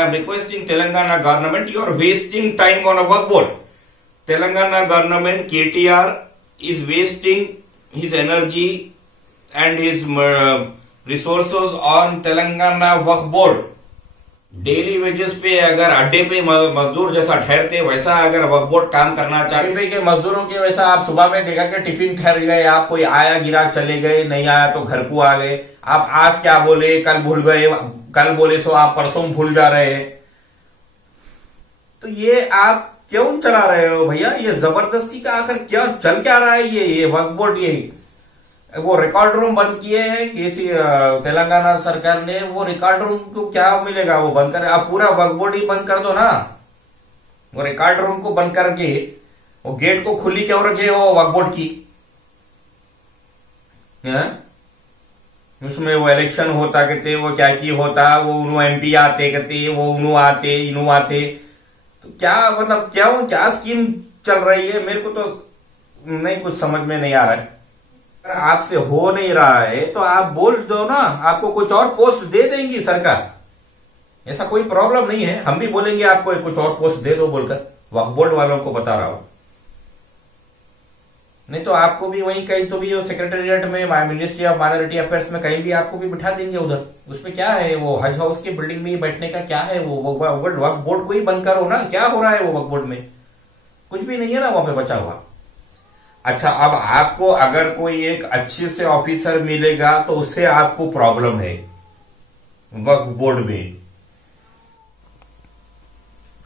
I'm requesting Telangana government, you are wasting time on a work board. Telangana government, KTR is wasting his energy and his resources on Telangana work board. Daily wages पे अगर अड्डे पे मजदूर जैसा ठहरते वैसा अगर work board काम करना चाहिए कि मजदूरों के वैसा आप सुबह में देखा कि टिफिन ठहर गए, आप कोई आया गिरा चले गए, नहीं आया तो घर को आ गए, आप आज क्या बोले कल भूल गए, कल बोले सो आप परसों भूल जा रहे हैं। तो ये आप क्यों चला रहे हो भैया? ये जबरदस्ती का आखिर क्या चल क्या रहा है? ये वर्क बोर्ड, ये वो रिकॉर्ड रूम बंद किए हैं किसी तेलंगाना सरकार ने। वो रिकॉर्ड रूम को क्या मिलेगा? वो बंद कर, आप पूरा वर्क बोर्ड ही बंद कर दो ना। वो रिकॉर्ड रूम को बंद करके वो गेट को खुली क्यों रखे हो वर्क बोर्ड की? उसमें वो इलेक्शन होता कहते, वो क्या की होता, वो उन्हों MP आते कहते, वो उन्हों आते इन्हों आते। तो क्या मतलब क्या स्कीम चल रही है? मेरे को तो नहीं कुछ समझ में नहीं आ रहा है। अगर आपसे हो नहीं रहा है तो आप बोल दो ना, आपको कुछ और पोस्ट दे देंगी सरकार, ऐसा कोई प्रॉब्लम नहीं है। हम भी बोलेंगे आपको कुछ और पोस्ट दे दो बोलकर, वक्फ बोर्ड वालों को बता रहा हूं। नहीं तो आपको भी वहीं कहीं तो भी सेक्रेटेरिएट में, मिनिस्ट्री ऑफ माइनॉरिटी अफेयर्स में कहीं भी आपको भी बिठा देंगे उधर। उसमें क्या है? वो हज हाउस की बिल्डिंग में ही बैठने का क्या है? वो वक्फ बोर्ड को ही बंद करो ना। क्या हो रहा है वो वक्फ बोर्ड में? कुछ भी नहीं है ना वहां पे बचा हुआ। अच्छा, अब आपको अगर कोई एक अच्छे से ऑफिसर मिलेगा तो उससे आपको प्रॉब्लम है वक्फ बोर्ड में।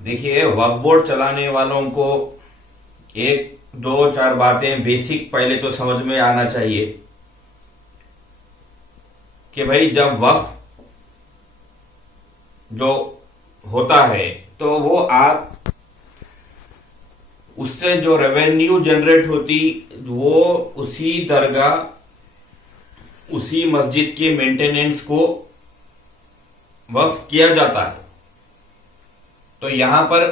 देखिए, वक्फ बोर्ड चलाने वालों को एक दो चार बातें बेसिक पहले तो समझ में आना चाहिए कि भाई जब वक्फ जो होता है तो वो आप उससे जो रेवेन्यू जनरेट होती वो उसी दरगाह, उसी मस्जिद के मेंटेनेंस को वक्फ किया जाता है। तो यहां पर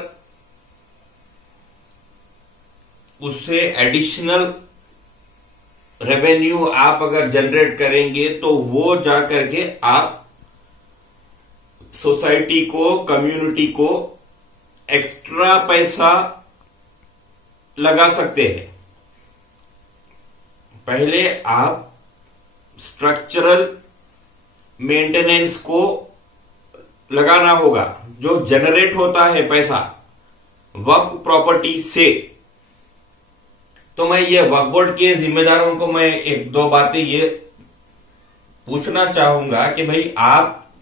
उससे एडिशनल रेवेन्यू आप अगर जनरेट करेंगे तो वो जाकर के आप सोसाइटी को, कम्युनिटी को एक्स्ट्रा पैसा लगा सकते हैं। पहले आप स्ट्रक्चरल मेंटेनेंस को लगाना होगा, जो जनरेट होता है पैसा वक्फ प्रॉपर्टी से। तो मैं ये वक्फ बोर्ड के जिम्मेदारों को मैं एक दो बातें ये पूछना चाहूंगा कि भाई आप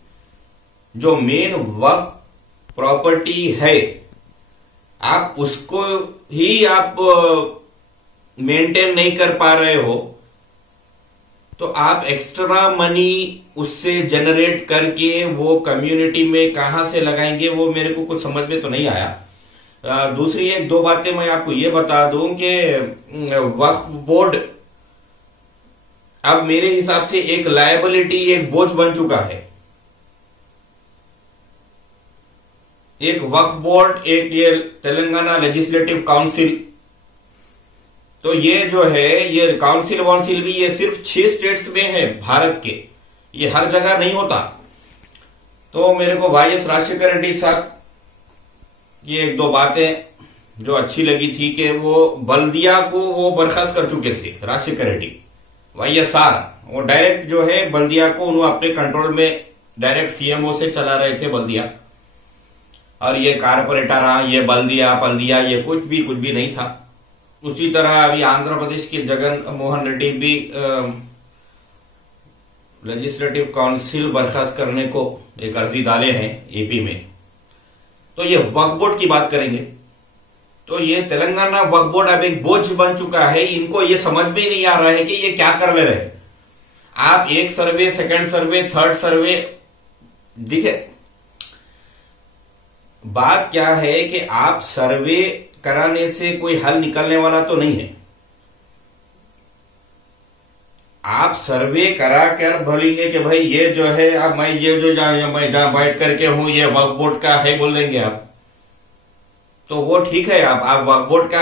जो मेन वक्फ प्रॉपर्टी है आप उसको ही आप मेंटेन नहीं कर पा रहे हो, तो आप एक्स्ट्रा मनी उससे जनरेट करके वो कम्युनिटी में कहां से लगाएंगे? वो मेरे को कुछ समझ में तो नहीं आया। दूसरी एक दो बातें मैं आपको ये बता दूं कि वक्फ बोर्ड अब मेरे हिसाब से एक लायबिलिटी, एक बोझ बन चुका है। एक वक्फ बोर्ड, एक ये तेलंगाना लेजिस्लेटिव काउंसिल, तो ये जो है ये काउंसिल भी ये सिर्फ 6 स्टेट्स में है भारत के, ये हर जगह नहीं होता। तो मेरे को YS राजशेखर रेड्डी साहब की एक दो बातें जो अच्छी लगी थी कि वो बल्दिया को वो बर्खास्त कर चुके थे। राजशेखर रेड्डी YSR वो डायरेक्ट जो है बल्दिया को उन्होंने अपने कंट्रोल में डायरेक्ट CMO से चला रहे थे बल्दिया, और ये कारपोरेटर ये बल्दिया ये कुछ भी नहीं था। उसी तरह अभी आंध्र प्रदेश के जगन मोहन रेड्डी भी लेजिस्लेटिव काउंसिल बर्खास्त करने को एक अर्जी डाले हैं AP में। तो ये वक्फ बोर्ड की बात करेंगे तो ये तेलंगाना वक्फ बोर्ड अब एक बोझ बन चुका है। इनको ये समझ में ही नहीं आ रहा है कि ये क्या कर ले रहे हैं। आप एक सर्वे, सेकंड सर्वे, थर्ड सर्वे दिखे, बात क्या है कि आप सर्वे कराने से कोई हल निकलने वाला तो नहीं है। आप सर्वे करा कर बोलेंगे कि भाई ये जो है अब मैं ये जो मैं जहां बैठ करके हूं ये वक्फ बोर्ड का है बोल देंगे आप, तो वो ठीक है। आप वक्फ बोर्ड का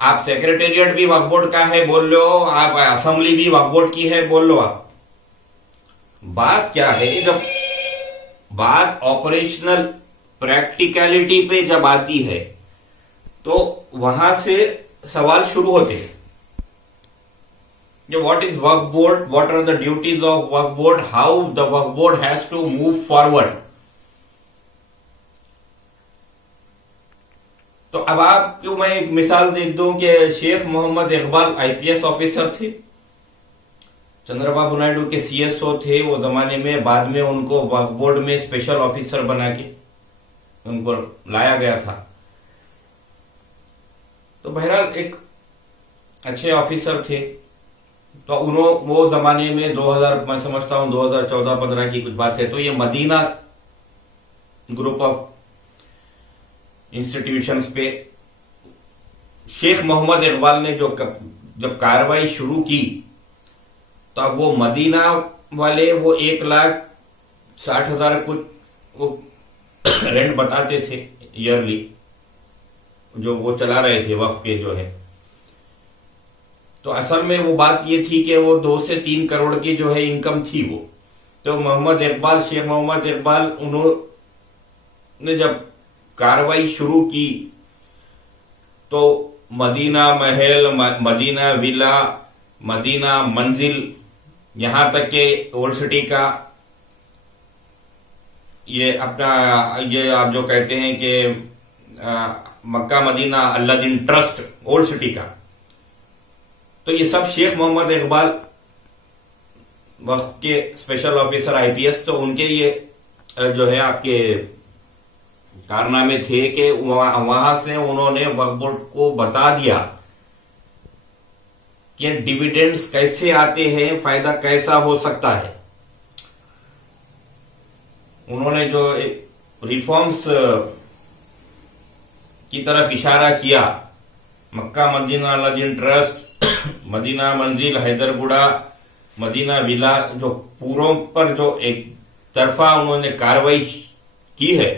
आप सेक्रेटेरिएट भी वक्फ बोर्ड का है बोल लो, आप असेंबली भी वक्फ बोर्ड की है बोल लो। आप बात क्या है कि जब बात ऑपरेशनल प्रैक्टिकलिटी पे जब आती है तो वहां से सवाल शुरू होते हैं। What is work board? What are the duties of work board? How the work board has to move forward? तो अब आपको मैं एक मिसाल देख दूं कि शेख मोहम्मद इकबाल आईपीएस ऑफिसर थे, चंद्रबाबू नायडू के सीएसओ थे वो जमाने में। बाद में उनको वर्क बोर्ड में स्पेशल ऑफिसर बना के उनको लाया गया था। तो बहरहाल एक अच्छे ऑफिसर थे। तो वो जमाने में 2000 मैं समझता हूं 2014-15 की कुछ बात है। तो ये मदीना ग्रुप ऑफ इंस्टीट्यूशंस पे शेख मोहम्मद इकबाल ने जब कार्रवाई शुरू की तो अब वो मदीना वाले वो 1,60,000 कुछ वो रेंट बताते थे ईयरली, जो वो चला रहे थे वक्फ के जो है। तो असल में वो बात ये थी कि वो 2 से 3 करोड़ की जो है इनकम थी वो। तो शेख मोहम्मद इकबाल उन्होंने जब कार्रवाई शुरू की तो मदीना महल, मदीना विला, मदीना मंजिल, यहां तक के ओल्ड सिटी का ये अपना ये आप जो कहते हैं कि Mecca Madina Alladin trust old city का, तो ये सब शेख मोहम्मद इकबाल वक्त के स्पेशल ऑफिसर आईपीएस, तो उनके ये जो है आपके कारनामे थे कि वहां से उन्होंने वक्फ बोर्ड को बता दिया कि डिविडेंड्स कैसे आते हैं, फायदा कैसा हो सकता है। उन्होंने जो रिफॉर्म्स की तरफ इशारा किया, Mecca Madina Alladin trust, Madina Manzil Hyderguda, Medina villa, जो पूरों पर जो एक तरफा उन्होंने कार्रवाई की है।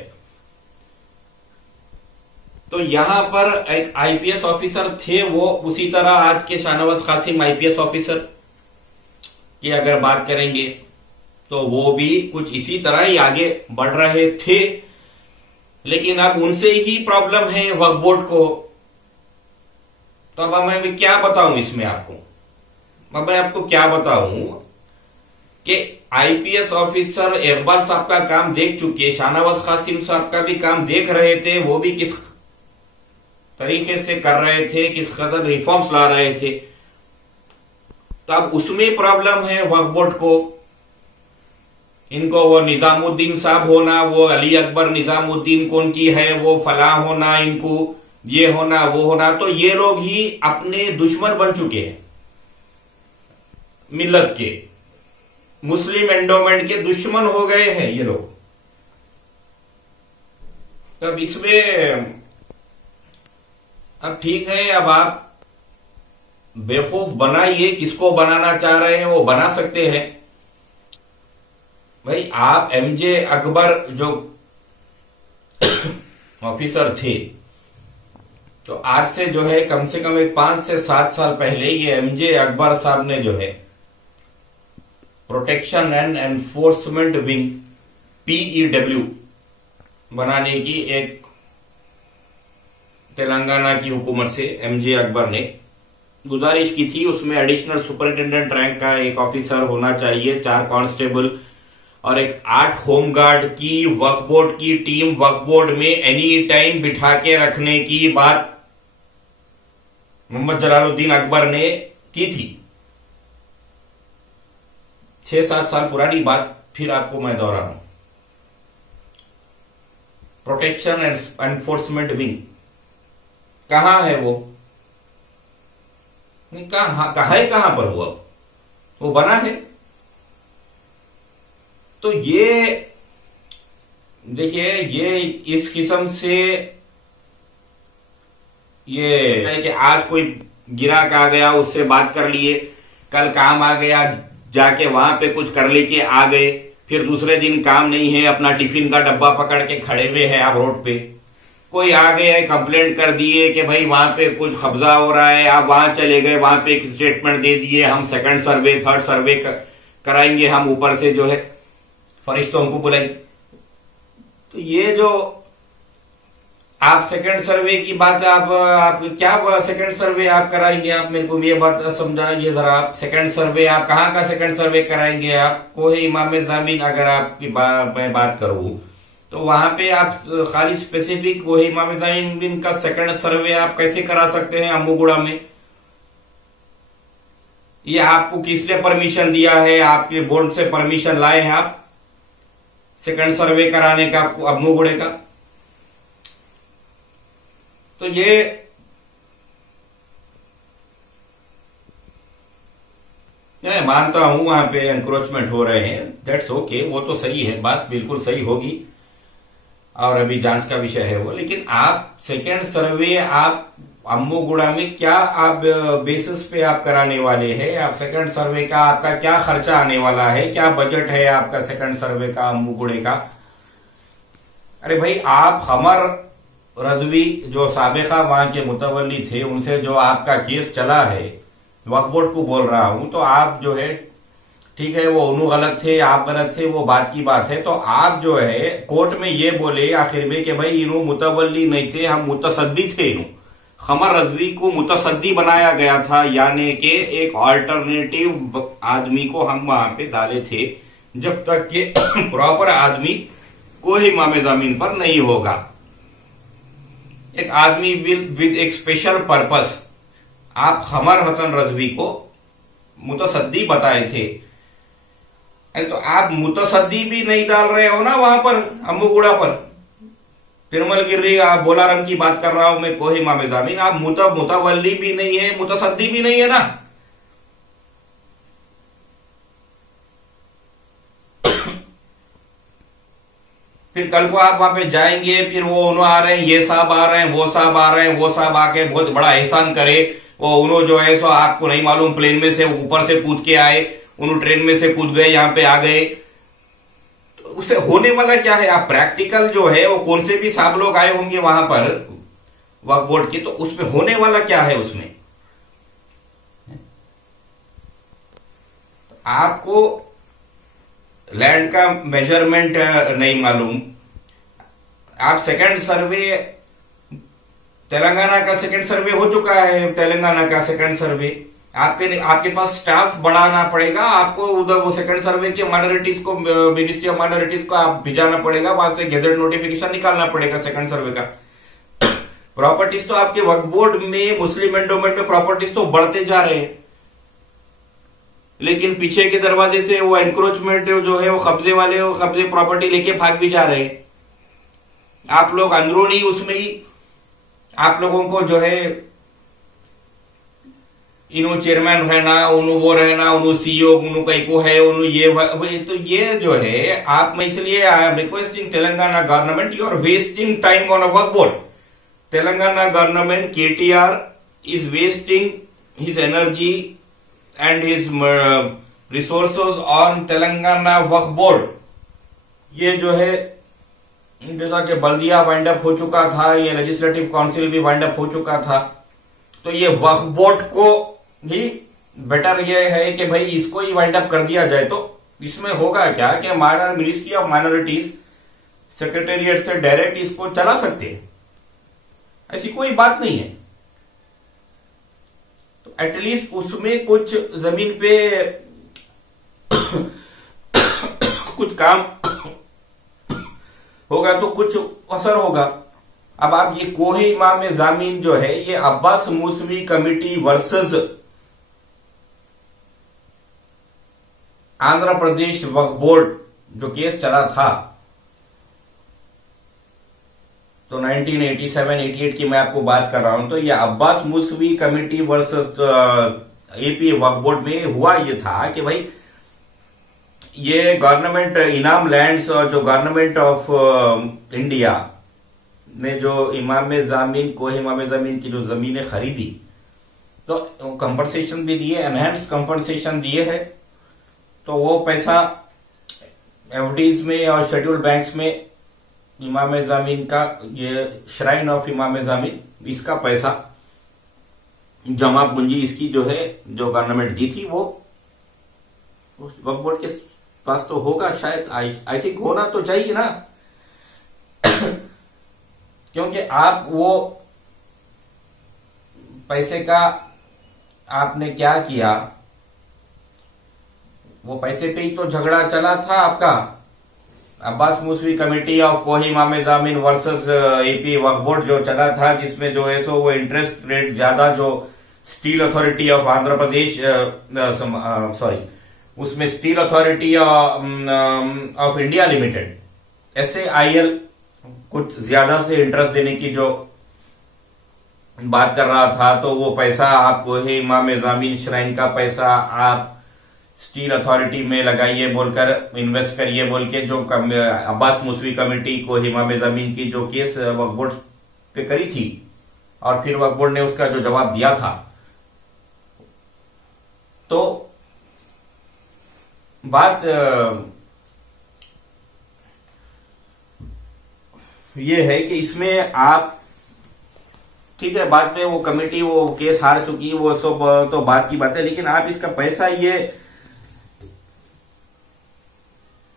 तो यहां पर एक आईपीएस ऑफिसर थे, वो उसी तरह आज के शाहनवाज कासिम आईपीएस ऑफिसर की अगर बात करेंगे तो वो भी कुछ इसी तरह ही आगे बढ़ रहे थे। लेकिन अब उनसे ही प्रॉब्लम है वक्फ बोर्ड को। तो अब मैं क्या बताऊं इसमें आपको, अब मैं आपको क्या बताऊं कि आईपीएस ऑफिसर इकबाल साहब का काम देख चुके, शाहनवाज कासिम साहब का भी काम देख रहे थे, वो भी किस तरीके से कर रहे थे, किस कदर रिफॉर्म्स ला रहे थे। तो अब उसमें प्रॉब्लम है वक्फ बोर्ड को। इनको वो निजामुद्दीन साहब होना, वो अली अकबर निजामुद्दीन कौन की है, वो फलाह होना, इनको ये होना वो होना, तो ये लोग ही अपने दुश्मन बन चुके हैं मिल्लत के, मुस्लिम एंडोमेंट के दुश्मन हो गए हैं ये लोग। तब इसमें अब ठीक है, अब आप बेवकूफ बनाइए, किसको बनाना चाह रहे हैं वो बना सकते हैं। भाई आप एमजे अकबर जो ऑफिसर थे, तो आज से जो है कम से कम 5 से 7 साल पहले ये एमजे अकबर साहब ने जो है protection and enforcement wing PEW बनाने की एक तेलंगाना की हुकूमत से एमजे अकबर ने गुजारिश की थी। उसमें एडिशनल सुपरिंटेंडेंट रैंक का एक ऑफिसर होना चाहिए, 4 कांस्टेबल और एक 8 होमगार्ड की वक्फ बोर्ड की टीम वक्फ बोर्ड में एनी टाइम बिठा के रखने की बात मोहम्मद जलालुद्दीन अकबर ने की थी। 6-7 साल पुरानी बात फिर आपको मैं दोहराऊं। प्रोटेक्शन एंड एनफोर्समेंट विंग कहां है वो, कहां पर हुआ वो बना है। तो ये देखिए, ये इस किस्म से ये है कि आज कोई गिराक आ गया, उससे बात कर लिए, कल काम आ गया, जाके वहां पे कुछ कर लेके आ गए, फिर दूसरे दिन काम नहीं है, अपना टिफिन का डब्बा पकड़ के खड़े हुए हैं आप रोड पे। कोई आ गए है, कंप्लेंट कर दिए कि भाई वहां पे कुछ कब्जा हो रहा है, आप वहां चले गए, वहां पे एक स्टेटमेंट दे दिए, हम 2nd सर्वे 3rd सर्वे कराएंगे, हम ऊपर से जो है फरिश्तों को बुलाएंगे। तो ये जो आप सेकंड सर्वे की बात, आप क्या सेकंड सर्वे आप कराएंगे? आप मेरे को ये बात समझाइए जरा। आप सेकंड सर्वे आप कहाँ का सेकंड सर्वे कराएंगे? आप कोहे इमाम जामीन अगर आपकी मैं बात करूं तो वहां पे आप खाली स्पेसिफिक कोहे इमाम जामीन का सेकंड सर्वे आप कैसे करा सकते हैं अम्बुगुड़ा में? ये आपको किसने परमिशन दिया है? आपके बोर्ड से परमिशन लाए हैं आप सेकंड सर्वे कराने का अम्बुगुड़े का? तो ये मैं मानता हूं वहां पे एनक्रोचमेंट हो रहे हैं, दैट्स ओके, वो तो सही है, बात बिल्कुल सही होगी और अभी जांच का विषय है वो। लेकिन आप सेकंड सर्वे आप अम्बुगुड़ा में क्या आप बेसिस पे आप कराने वाले हैं? आप सेकंड सर्वे का आपका क्या खर्चा आने वाला है? क्या बजट है आपका सेकंड सर्वे का अम्बुगुड़े का? अरे भाई, आप हमर रजवी जो साबिका वहां के मुतवल्ली थे उनसे जो आपका केस चला है, वक्फ बोर्ड को बोल रहा हूं, तो आप जो है ठीक है वो उन्हों गलत थे, आप गलत थे, वो बात की बात है। तो आप जो है कोर्ट में ये बोले आखिर में कि भाई इन्हों मुतवल्ली नहीं थे, हम मुतसद्दी थे। इन्हों खमर रजवी को मुतसद्दी बनाया गया था, यानी कि एक ऑल्टरनेटिव आदमी को हम वहां पे डाले थे जब तक कि प्रॉपर आदमी कोई इमाम जामीन पर नहीं होगा। एक आदमी विद एक स्पेशल पर्पस आप खमर हसन रजवी को मुतसद्दी बताए थे, तो आप मुतसद्दी भी नहीं डाल रहे हो ना वहां पर अम्बुगुड़ा पर। तिरुमल गिर्री आप बोलारम की बात कर रहा हूं मैं, कोही इमाम जामीन, आप मुतवल्ली भी नहीं है, मुतसद्दी भी नहीं है ना। फिर कल को आप वहां पे जाएंगे, फिर वो उन्होंने आ रहे हैं, ये साहब आ रहे हैं, वो साहब आ रहे हैं, वो साहब आके बहुत बड़ा एहसान करे, वो उन्होंने जो है सो आपको नहीं मालूम प्लेन में से ऊपर से कूद के आए, उन्होंने ट्रेन में से कूद गए, यहां पे आ गए, तो उससे होने वाला क्या है? आप प्रैक्टिकल जो है वो कौन से भी साहब लोग आए होंगे वहां पर वक्फ बोर्ड के, तो उसमें होने वाला क्या है? उसमें आपको लैंड का मेजरमेंट नहीं मालूम। आप सेकंड सर्वे, तेलंगाना का सेकंड सर्वे हो चुका है, तेलंगाना का सेकंड सर्वे आपके पास स्टाफ बढ़ाना पड़ेगा, आपको उधर वो सेकंड सर्वे के माइनॉरिटीज को, मिनिस्ट्री ऑफ माइनॉरिटीज को आप भिजाना पड़ेगा, वहां से गेजेट नोटिफिकेशन निकालना पड़ेगा सेकंड सर्वे का। प्रॉपर्टीज तो आपके वक्फ बोर्ड में, मुस्लिम एंडोमेंट में प्रॉपर्टीज तो बढ़ते जा रहे हैं, लेकिन पीछे के दरवाजे से वो एनक्रोचमेंट जो है वो कब्जे वाले वो कब्जे प्रॉपर्टी लेके भाग भी जा रहे हैं। आप लोग अंदरूनी उसमें ही आप लोगों को जो है इन्हों चेयरमैन रहना, उन्हों वो रहना, उन्हों सीईओ, उन्हों कई को है, उन्हों ये, तो ये जो है आप, मैं इसलिए I am requesting Telangana government, you are wasting time on a Waqf board. Telangana government KTR is wasting his energy and his resources on Telangana Waqf board. ये जो है जैसा कि बल्दिया वाइंड अप हो चुका था, ये लेजिस्लेटिव काउंसिल भी वाइंड अप हो चुका था, तो ये वक्फ बोर्ड को भी बेटर ये है कि भाई इसको ही वाइंड अप कर दिया जाए। तो इसमें होगा क्या कि मिनिस्ट्री ऑफ माइनॉरिटीज सेक्रेटेरिएट से डायरेक्ट इसको चला सकते हैं, ऐसी कोई बात नहीं है। एटलीस्ट उसमें कुछ जमीन पे कुछ काम होगा तो कुछ असर होगा। अब आप ये कोहे इमाम जामीन जो है, ये अब्बास मूसवी कमेटी वर्सेस आंध्र प्रदेश वक्फ बोर्ड जो केस चला था, तो 1987-88 की मैं आपको बात कर रहा हूं, तो ये Abbas Moosvi committee versus AP वक्फ बोर्ड में हुआ ये था कि भाई ये गवर्नमेंट इनाम लैंड्स और जो गवर्नमेंट ऑफ इंडिया ने जो इमाम जामीन को इमाम जामीन की जो जमीनें खरीदी, तो कंपनसेशन भी दिए, एनहेंस्ड कंपनसेशन दिए है, तो वो पैसा FDs में और शेड्यूल्ड बैंक्स में इमाम जामीन का, ये श्राइन ऑफ इमाम जामीन, इसका पैसा जमा पूंजी इसकी जो है जो गवर्नमेंट दी थी वो वक्फ बोर्ड के पास तो होगा शायद, आई थिंक होना तो चाहिए ना। क्योंकि आप वो पैसे का आपने क्या किया, वो पैसे पे ही तो झगड़ा चला था आपका। अब्बास मूसवी कमेटी ऑफ कोहिमा मेज़ामिन वर्सेस एपी वक्फ बोर्ड जो चला था, जिसमें जो है सो वो इंटरेस्ट रेट ज्यादा जो steel authority of Andhra Pradesh sorry उसमें steel authority of India limited SAIL कुछ ज्यादा से इंटरेस्ट देने की जो बात कर रहा था, तो वो पैसा आप कोहिमा मेज़ामिन श्राइन का पैसा आप स्टील अथॉरिटी में लगाइए बोलकर, इन्वेस्ट करिए बोल के जो अब्बास मूसवी कमेटी कोहिमा मेज़ामिन की जो केस वक्फ बोर्ड पे करी थी, और फिर वक्फ बोर्ड ने उसका जो जवाब दिया था, तो बात ये है कि इसमें आप ठीक है, बाद में वो कमेटी वो केस हार चुकी, वो सब तो बात की बात है, लेकिन आप इसका पैसा ये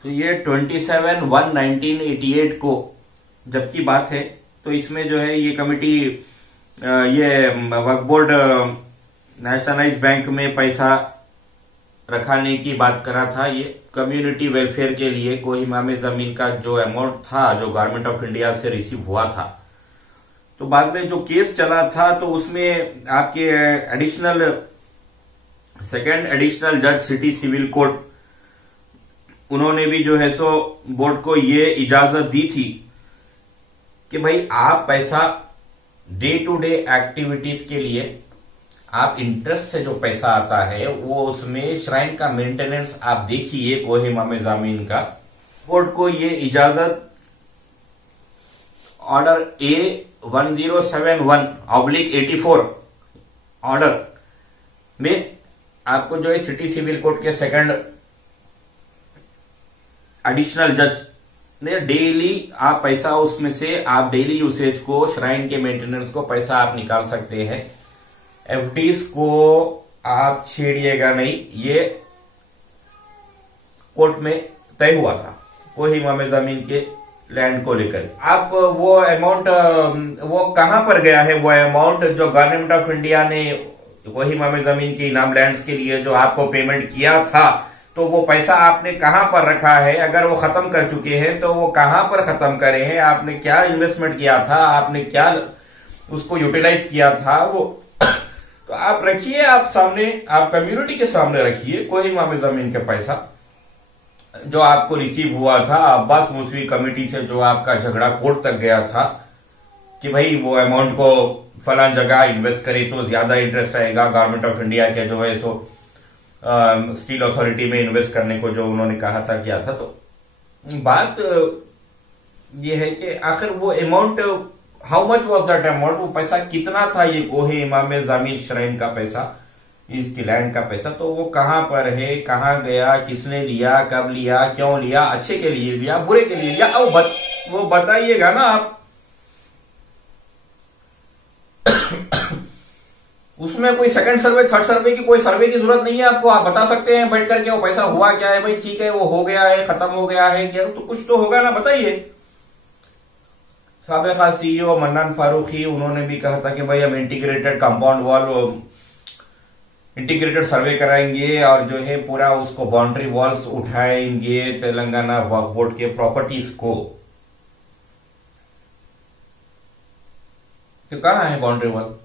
27/1/1988 को जबकि बात है, तो इसमें जो है ये कमेटी ये वक्फ बोर्ड नेशनलाइज बैंक में पैसा रखाने की बात करा था। ये कम्युनिटी वेलफेयर के लिए कोहिमा में जमीन का जो अमाउंट था जो गवर्नमेंट ऑफ इंडिया से रिसीव हुआ था, तो बाद में जो केस चला था तो उसमें आपके सेकंड एडिशनल जज सिटी सिविल कोर्ट उन्होंने भी जो है सो बोर्ड को ये इजाजत दी थी कि भाई आप पैसा डे टू डे एक्टिविटीज के लिए आप इंटरेस्ट से जो पैसा आता है वो उसमें श्राइन का मेंटेनेंस आप देखिए कोहिमा में जमीन का। बोर्ड को ये इजाजत ऑर्डर A1071/84 ऑर्डर में आपको जो है सिटी सिविल कोर्ट के सेकंड एडिशनल जज ने डेली आप पैसा उसमें से आप डेली यूसेज को श्राइन के मेंटेनेंस को पैसा आप निकाल सकते हैं। FDs को आप छेड़िएगा नहीं, ये कोर्ट में तय हुआ था कोहिमा में जमीन के लैंड को लेकर। आप वो अमाउंट वो कहां पर गया है, वो अमाउंट जो गवर्नमेंट ऑफ इंडिया ने कोहिमा में जमीन के इनाम लैंड्स के लिए जो आपको पेमेंट किया था, तो वो पैसा आपने कहां पर रखा है? अगर वो खत्म कर चुके हैं तो वो कहां पर खत्म करे हैं? आपने क्या इन्वेस्टमेंट किया था, आपने क्या उसको यूटिलाइज किया था, वो तो आप रखिए, आप सामने, आप कम्युनिटी के सामने रखिए कोहिमा में जमीन का पैसा जो आपको रिसीव हुआ था अब्बास मूसवी कमेटी से, जो आपका झगड़ा कोर्ट तक गया था कि भाई वो अमाउंट को फलां जगह इन्वेस्ट करे तो ज्यादा इंटरेस्ट आएगा। गवर्नमेंट ऑफ इंडिया के जो है सो स्टील अथॉरिटी में इन्वेस्ट करने को जो उन्होंने कहा था क्या था, तो बात ये है कि आखिर वो amount how much was that amount, वो पैसा कितना था, ये कोहिमा में जमीन श्राइन का पैसा, इसकी लैंड का पैसा, तो वो कहां पर है, कहां गया, किसने लिया, कब लिया, क्यों लिया, अच्छे के लिए लिया, बुरे के लिए लिया, वो बताइएगा ना आप। उसमें कोई सेकंड सर्वे, थर्ड सर्वे की कोई सर्वे की जरूरत नहीं है आपको, आप बता सकते हैं बैठ करके वो पैसा हुआ क्या है। भाई ठीक है, वो हो गया है, खत्म हो गया है क्या, तो कुछ तो होगा ना, बताइए। साबिका CEO मन्नान फारूकी उन्होंने भी कहा था कि भाई हम इंटीग्रेटेड कंपाउंड वॉल, इंटीग्रेटेड सर्वे कराएंगे और जो है पूरा उसको बाउंड्री वॉल्स उठाएंगे तेलंगाना वक्फ बोर्ड के प्रॉपर्टीज को। तो कहां है बाउंड्री वॉल?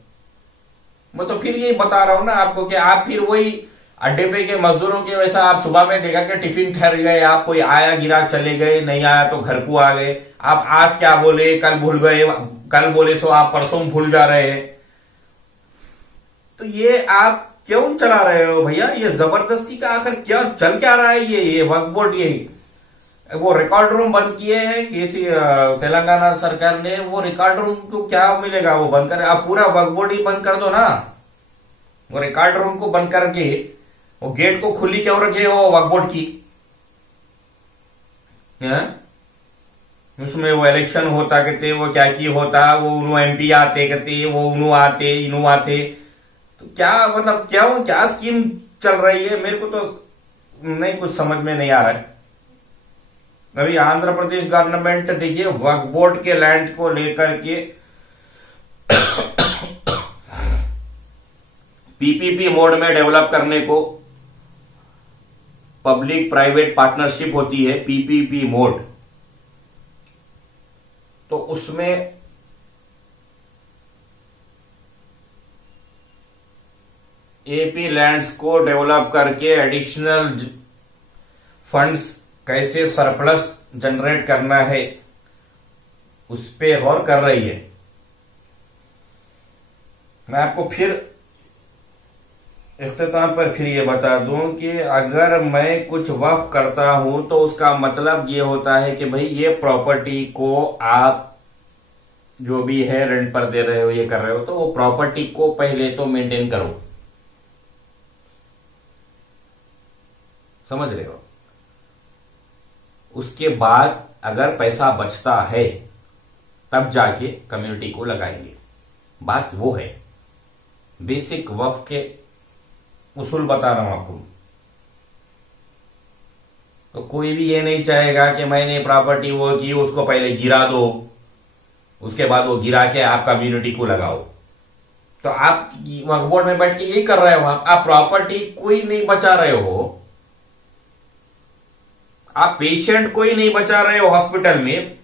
मैं तो फिर यही बता रहा हूं ना आपको कि आप फिर वही अड्डे पे के मजदूरों के वैसा आप सुबह में देखा कि टिफिन ठहर गए, आप कोई आया गिरा चले गए, नहीं आया तो घर को आ गए। आप आज क्या बोले कल भूल गए, कल बोले सो आप परसों भूल जा रहे हैं। तो ये आप क्यों चला रहे हो भैया? ये जबरदस्ती का आखिर क्या चल क्या रहा है? ये वक्फ बोर्ड यही वो रिकॉर्ड रूम बंद किए हैं किसी तेलंगाना सरकार ने, वो रिकॉर्ड रूम को क्या मिलेगा, वो बंद कर, आप पूरा वक्फ बोर्ड ही बंद कर दो ना। वो रिकॉर्ड रूम को बंद करके वो गेट को खुली क्यों रखे हो वक्फ बोर्ड की? उसमें वो इलेक्शन होता कहते, वो क्या की होता, वो उन्हों MP आते कहते, वो उन्हों आते इन्हों आते, तो क्या मतलब क्या स्कीम चल रही है? मेरे को तो नहीं कुछ समझ में नहीं आ रहा है। अभी आंध्र प्रदेश गवर्नमेंट देखिए वक्फ बोर्ड के लैंड को लेकर के पीपीपी मोड में डेवलप करने को, पब्लिक प्राइवेट पार्टनरशिप होती है पीपीपी मोड, तो उसमें एपी लैंड्स को डेवलप करके एडिशनल फंड्स कैसे सरप्लस जनरेट करना है उस पे गौर कर रही है। मैं आपको फिर इख्तिताम पर फिर ये बता दूं कि अगर मैं कुछ वक्फ करता हूं तो उसका मतलब ये होता है कि भाई ये प्रॉपर्टी को आप जो भी है रेंट पर दे रहे हो, ये कर रहे हो, तो वो प्रॉपर्टी को पहले तो मेंटेन करो, समझ रहे हो। उसके बाद अगर पैसा बचता है तब जाके कम्युनिटी को लगाएंगे। बात वो है, बेसिक वक्फ के उसूल बता रहा हूं आपको। तो कोई भी ये नहीं चाहेगा कि मैंने प्रॉपर्टी वो की उसको पहले गिरा दो, उसके बाद वो गिरा के आप कम्युनिटी को लगाओ। तो आप वक्फ बोर्ड में बैठ के यही कर रहे हो, आप प्रॉपर्टी कोई नहीं बचा रहे हो, आप पेशेंट को ही नहीं बचा रहे हो। हॉस्पिटल में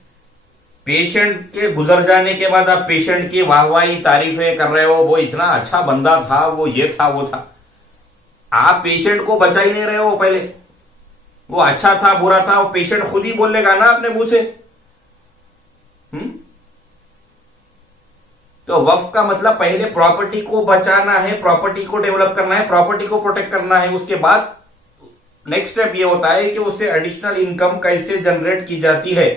पेशेंट के गुजर जाने के बाद आप पेशेंट की वाहवाही तारीफें कर रहे हो, वो इतना अच्छा बंदा था, वो ये था वो था। आप पेशेंट को बचा ही नहीं रहे हो। पहले वो अच्छा था बुरा था वो पेशेंट खुद ही बोलेगा ना अपने मुंह से। तो वक्फ का मतलब पहले प्रॉपर्टी को बचाना है, प्रॉपर्टी को डेवलप करना है, प्रॉपर्टी को प्रोटेक्ट करना है। उसके बाद नेक्स्ट स्टेप ये होता है कि उससे एडिशनल इनकम कैसे जनरेट की जाती है।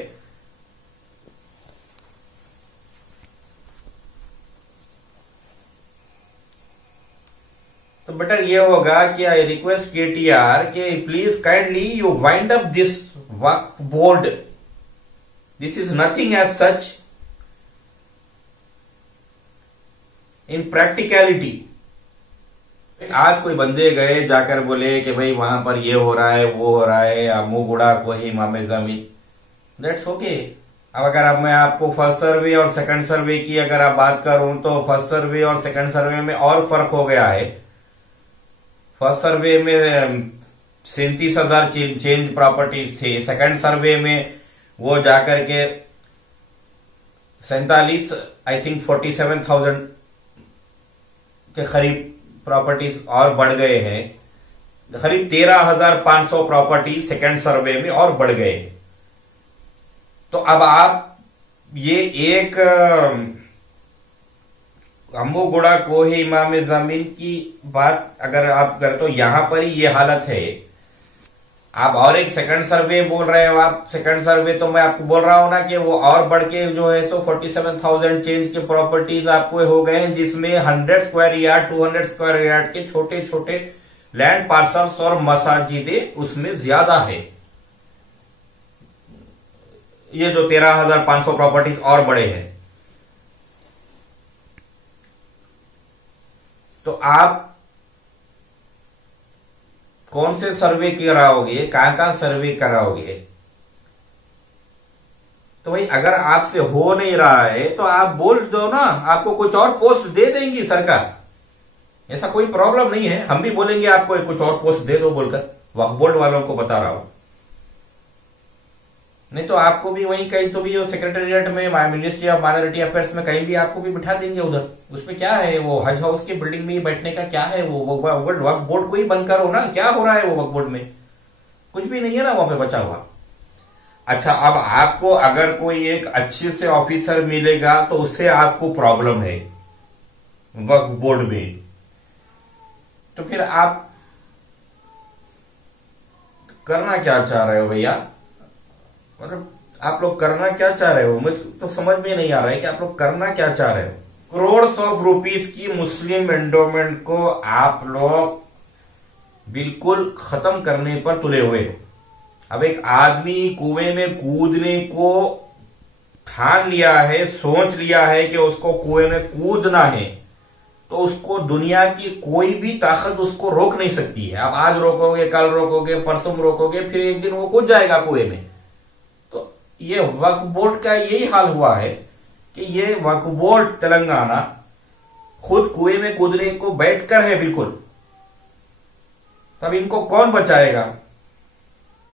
तो बेटर ये होगा कि आई रिक्वेस्ट केटीआर के please kindly you wind up this Waqf board. This is nothing as such in practicality. आज कोई बंदे गए जाकर बोले कि भाई वहां पर ये हो रहा है वो हो रहा है, मुंह गुड़ा को ही मामे जमीन, दैट्स ओके। अब अगर मैं आपको फर्स्ट सर्वे और सेकंड सर्वे की अगर आप बात करूं तो फर्स्ट सर्वे और सेकंड सर्वे में और फर्क हो गया है। फर्स्ट सर्वे में 37,000 चेंज प्रॉपर्टीज थे, सेकंड सर्वे में वो जाकर के 47 आई थिंक 47,000 के करीब प्रॉपर्टीज और बढ़ गए हैं। करीब 13,500 प्रॉपर्टी सेकंड सर्वे में और बढ़ गए हैं। तो अब आप ये एक अम्बुगुड़ा कोही इमाम जमीन की बात अगर आप करें तो यहां पर ही ये हालत है। आप और एक सेकंड सर्वे बोल रहे हो, आप सेकंड सर्वे तो मैं आपको बोल रहा हूं ना कि वो और बढ़ के जो है सो 47,000 चेंज के प्रॉपर्टीज आपको हो गए हैं, जिसमें 100 स्क्वायर यार्ड 200 स्क्वायर यार्ड के छोटे छोटे लैंड पार्सल्स और मसाजिदें उसमें ज्यादा है। ये जो 13,500 प्रॉपर्टीज और बड़े हैं। तो आप कौन से सर्वे कराओगे, कहां सर्वे कराओगे? तो भाई अगर आपसे हो नहीं रहा है तो आप बोल दो ना, आपको कुछ और पोस्ट दे देंगी सरकार, ऐसा कोई प्रॉब्लम नहीं है। हम भी बोलेंगे आपको कुछ और पोस्ट दे दो बोलकर, वक्फ बोर्ड वालों को बता रहा हूं। नहीं तो आपको भी वहीं कहीं तो भी सेक्रेटेरिएट में मिनिस्ट्री ऑफ माइनॉरिटी अफेयर्स में कहीं भी आपको भी बिठा देंगे उधर। उसमें क्या है, वो हज हाउस की बिल्डिंग में ही बैठने का क्या है, वो वक्फ बोर्ड को ही बंद करो ना। क्या हो रहा है वो वक्फ बोर्ड में? कुछ भी नहीं है ना वहां पे बचा हुआ। अच्छा, अब आपको अगर कोई एक अच्छे से ऑफिसर मिलेगा तो उससे आपको प्रॉब्लम है वक्फ बोर्ड में, तो फिर आप करना क्या चाह रहे हो भैया? मतलब आप लोग करना क्या चाह रहे हो? मुझे तो समझ में नहीं आ रहा है कि आप लोग करना क्या चाह रहे हो। करोड़ ऑफ रुपीस की मुस्लिम एंडोमेंट को आप लोग बिल्कुल खत्म करने पर तुले हुए हो। अब एक आदमी कुएं में कूदने को ठान लिया है, सोच लिया है कि उसको कुएं में कूदना है, तो उसको दुनिया की कोई भी ताकत उसको रोक नहीं सकती है। आप आज रोकोगे, कल रोकोगे, परसों रोकोगे, फिर एक दिन वो कूद जाएगा कुएं में। ये वक्फ बोर्ड का यही हाल हुआ है कि ये वक्फ बोर्ड तेलंगाना खुद कुएं में कूदने को बैठकर है बिल्कुल। तब इनको कौन बचाएगा?